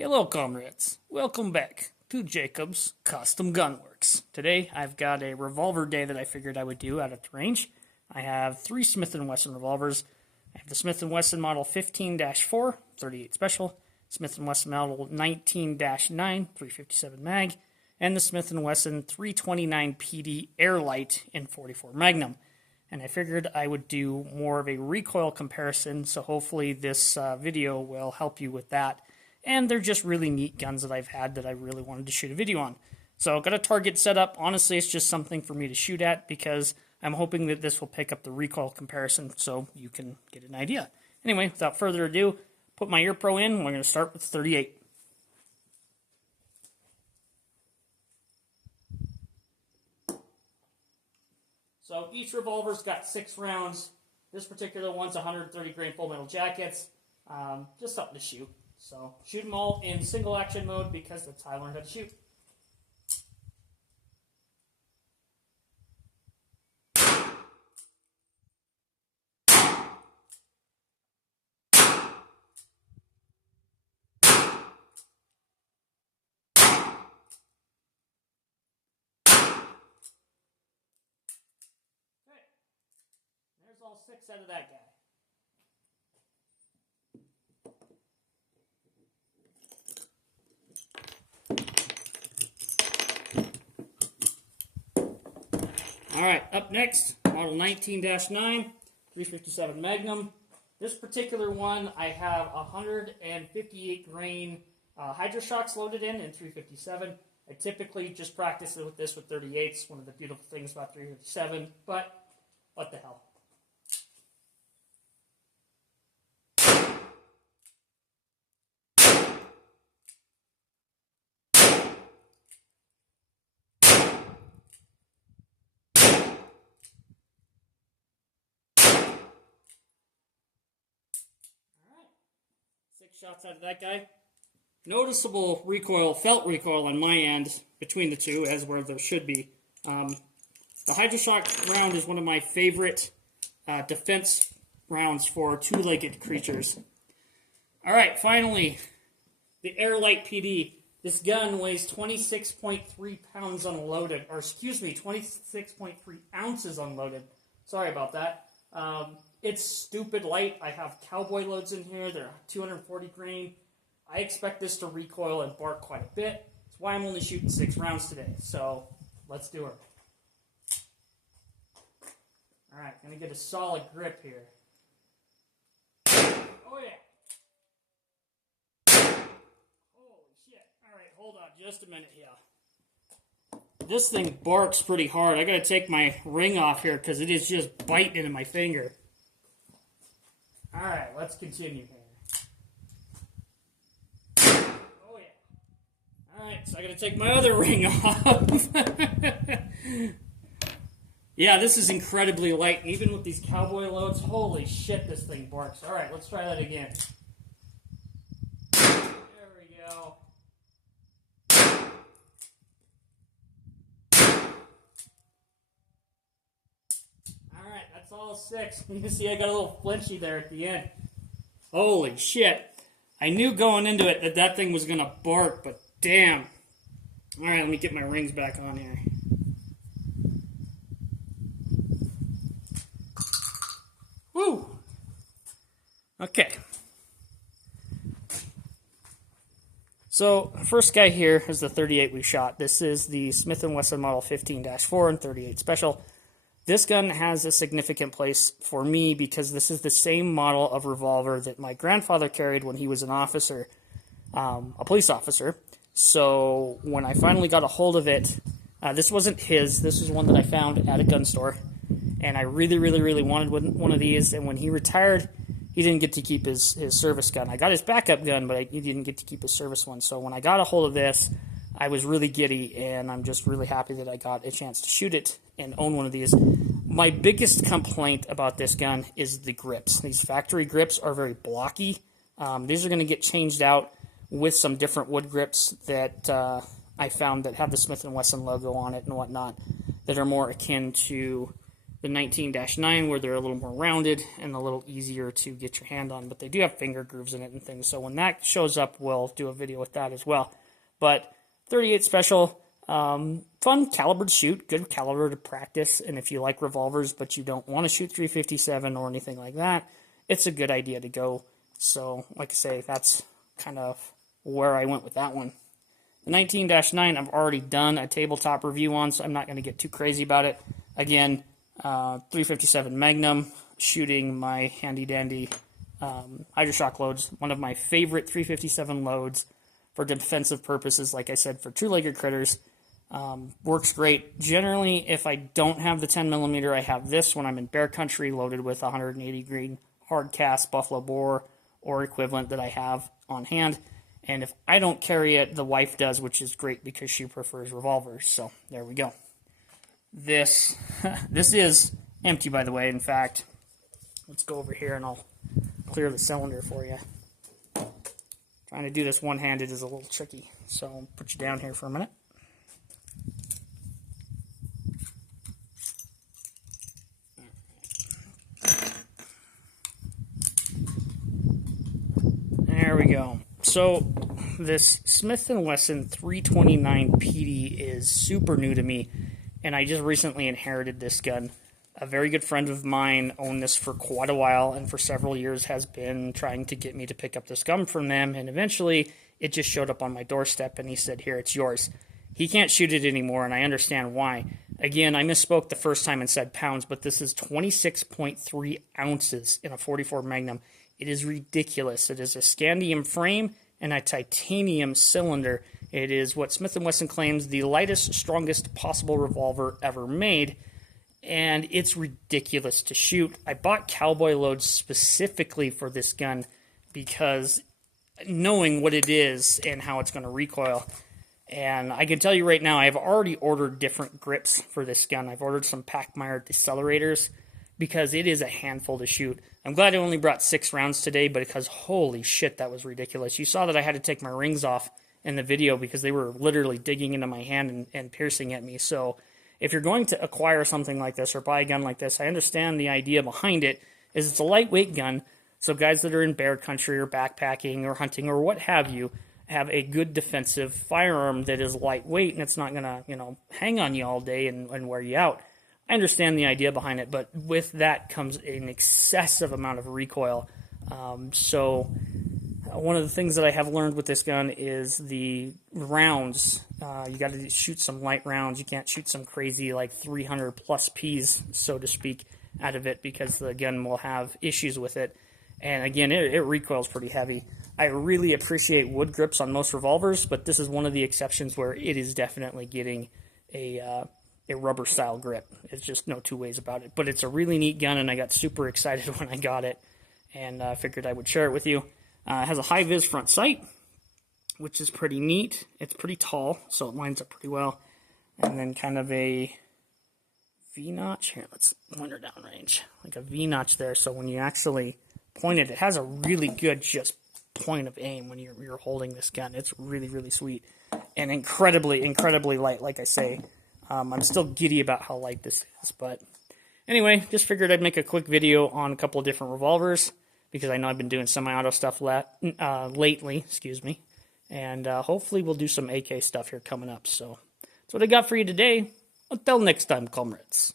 Hello, comrades. Welcome back to Jacob's Custom Gunworks. Today, I've got a revolver day that I figured I would do out at the range. I have three Smith & Wesson revolvers. I have the Smith & Wesson Model 15-4, 38 Special, Smith & Wesson Model 19-9, 357 Mag, and the Smith & Wesson 329 PD Airlight in 44 Magnum. And I figured I would do more of a recoil comparison, so hopefully this video will help you with that. And they're just really neat guns that I've had that I really wanted to shoot a video on. So I've got a target set up. Honestly, it's just something for me to shoot at because I'm hoping that this will pick up the recoil comparison so you can get an idea. Anyway, without further ado, put my ear pro in. We're going to start with 38. So each revolver's got 6 rounds. This particular one's 130 grain full metal jackets. Just something to shoot. So shoot them all in single action mode because that's how I learned how to shoot. Okay. There's all 6 out of that guy. Alright, up next, Model 19-9, 357 Magnum. This particular one, I have 158 grain Hydroshocks loaded in 357. I typically just practice with this with 38s, one of the beautiful things about 357, but what the hell. Shots out of that guy. Noticeable recoil, felt recoil on my end between the two, as where there should be. The Hydroshock round is one of my favorite defense rounds for two-legged creatures. Alright, finally, the Airlight PD. This gun weighs 26.3 pounds unloaded, or excuse me, 26.3 ounces unloaded. Sorry about that. It's stupid light. I have cowboy loads in here. They're 240 grain. I expect this to recoil and bark quite a bit. That's why I'm only shooting 6 rounds today. So, let's do her. Alright, gonna get a solid grip here. Oh yeah! Holy shit. Alright, hold on just a minute here. This thing barks pretty hard. I gotta take my ring off here because it is just biting into my finger. Alright, let's continue here. Oh yeah. Alright, so I gotta take my other ring off. Yeah, this is incredibly light. Even with these cowboy loads, holy shit, this thing barks. Alright, let's try that again. There we go. Alright, that's all 6. You can see I got a little flinchy there at the end. Holy shit. I knew going into it that that thing was going to bark, but damn. Alright, let me get my rings back on here. Woo! Okay. So, first guy here is the 38 we shot. This is the Smith & Wesson Model 15-4 and 38 Special. This gun has a significant place for me because this is the same model of revolver that my grandfather carried when he was an officer, a police officer. So when I finally got a hold of it, this wasn't his. This was one that I found at a gun store. And I really wanted one of these. And when he retired, he didn't get to keep his service gun. I got his backup gun, but he didn't get to keep his service one. So when I got a hold of this, I was really giddy, and I'm just really happy that I got a chance to shoot it and own one of these. My biggest complaint about this gun is the grips. These factory grips are very blocky. These are going to get changed out with some different wood grips that I found that have the Smith & Wesson logo on it and whatnot that are more akin to the 19-9 where they're a little more rounded and a little easier to get your hand on, but they do have finger grooves in it and things. So when that shows up, we'll do a video with that as well. But 38 Special, fun caliber to shoot, good caliber to practice. And if you like revolvers, but you don't want to shoot 357 or anything like that, it's a good idea to go. So like I say, that's kind of where I went with that one. The 19-9 I've already done a tabletop review on, so I'm not going to get too crazy about it. Again, 357 Magnum, shooting my handy-dandy Hydroshock loads. One of my favorite 357 loads for defensive purposes, like I said, for two-legged critters. Works great. Generally, if I don't have the 10mm, I have this when I'm in bear country, loaded with 180 grain hard cast buffalo bore or equivalent that I have on hand. And if I don't carry it, the wife does, which is great because she prefers revolvers. So there we go. This is empty, by the way. In fact, let's go over here and I'll clear the cylinder for you. Trying to do this one-handed is a little tricky, so I'll put you down here for a minute. There we go. So this Smith & Wesson 329 PD is super new to me, and I just recently inherited this gun. A very good friend of mine owned this for quite a while, and for several years has been trying to get me to pick up this gun from them, and eventually it just showed up on my doorstep, and he said, here, it's yours. He can't shoot it anymore, and I understand why. Again, I misspoke the first time and said pounds, but this is 26.3 ounces in a 44 Magnum. It is ridiculous. It is a scandium frame and a titanium cylinder. It is what Smith & Wesson claims the lightest, strongest possible revolver ever made, and it's ridiculous to shoot. I bought cowboy loads specifically for this gun because knowing what it is and how it's going to recoil. And I can tell you right now, I've already ordered different grips for this gun. I've ordered some Packmeyer decelerators because it is a handful to shoot. I'm glad I only brought 6 rounds today, but because holy shit, that was ridiculous. You saw that I had to take my rings off in the video because they were literally digging into my hand and piercing at me. So if you're going to acquire something like this or buy a gun like this, I understand the idea behind it is it's a lightweight gun. So guys that are in bear country or backpacking or hunting or what have you have a good defensive firearm that is lightweight and it's not going to, hang on you all day and wear you out. I understand the idea behind it, but with that comes an excessive amount of recoil. So one of the things that I have learned with this gun is the rounds. You got to shoot some light rounds. You can't shoot some crazy like 300 plus Ps, so to speak, out of it because the gun will have issues with it. And again, it recoils pretty heavy. I really appreciate wood grips on most revolvers, but this is one of the exceptions where it is definitely getting a rubber style grip. It's just no two ways about it. But it's a really neat gun, and I got super excited when I got it, and figured I would share it with you. It has a high vis front sight, which is pretty neat. It's pretty tall, so it lines up pretty well. And then kind of a V-notch. Here, let's point her downrange. Like a V-notch there, so when you actually point it, it has a really good just point of aim when you're holding this gun. It's really, really sweet. And incredibly, incredibly light, like I say. I'm still giddy about how light this is, but anyway, just figured I'd make a quick video on a couple of different revolvers because I know I've been doing semi-auto stuff lately, and hopefully we'll do some AK stuff here coming up. So that's what I got for you today. Until next time, comrades.